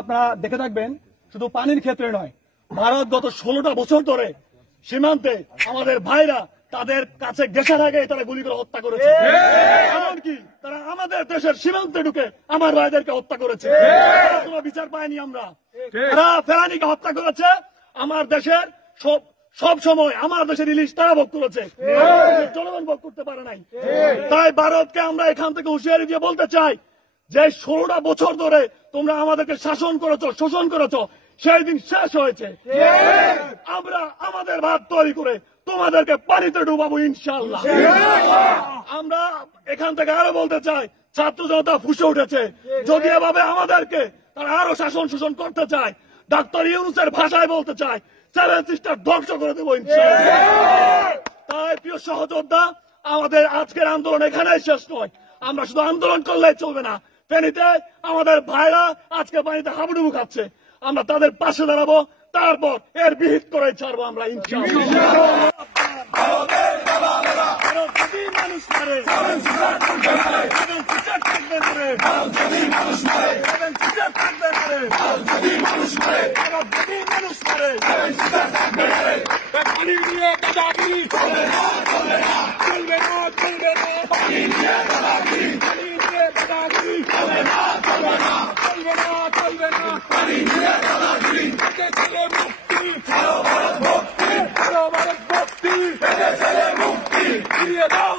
আপনারা দেখে থাকবেন, শুধু পানির ক্ষেত্রে নয়, ভারত গত 16টা বছর ধরে সীমান্তে আমাদের ভাইরা তাদের কাছে গেছার আগে তারা গুলি করে হত্যা করেছে। এমনকি তারা আমাদের দেশের সীমান্তে ঢুকে আমার ভাইদেরকে হত্যা করেছে। কোনো বিচার পাইনি আমরা। তারা ফেরানিকে হত্যা করেছে। আমার দেশের সব সময় আমার দেশের ইলিশ তারা ভোগ করেছে, জনগণ ভোগ করতে পারে নাই। তাই ভারতকে আমরা এখান থেকে হুঁশিয়ারি দিয়ে বলতে চাই যে 16টা বছর ধরে তোমরা আমাদেরকে শাসন করেছো, শোষণ করেছো, সেই দিন শেষ হয়েছে। আমরা আমাদের ভাত তৈরি করে তোমাদেরকে পানিতে ডুবাবো ইনশাআল্লাহ। আমরা এখান থেকে আরো বলতে চাই, ছাত্র জনতা ফুসে উঠেছে। যদি এভাবে আমাদেরকে তারা আরো শাসন শোষণ করতে চায়, ডাক্তার ইউনূসের ভাষায় বলতে চায়, 7 সিস্টার ধ্বংস করে দেবো ইনশাআল্লাহ। তাই প্রিয় সহযোদ্ধা, আমাদের আজকের আন্দোলন এখানেই শেষ নয়। আমরা শুধু আন্দোলন করলেই চলবে না। ফেনীতে আমাদের ভাইরা আজকে পানিতে হাবুডুবু খাচ্ছে, আমরা তাদের পাশে দাঁড়াবো, তারপর এর বিহিত করে ছাড়বো আমরা ইনশাআল্লাহ। ফিরিয়ে দাও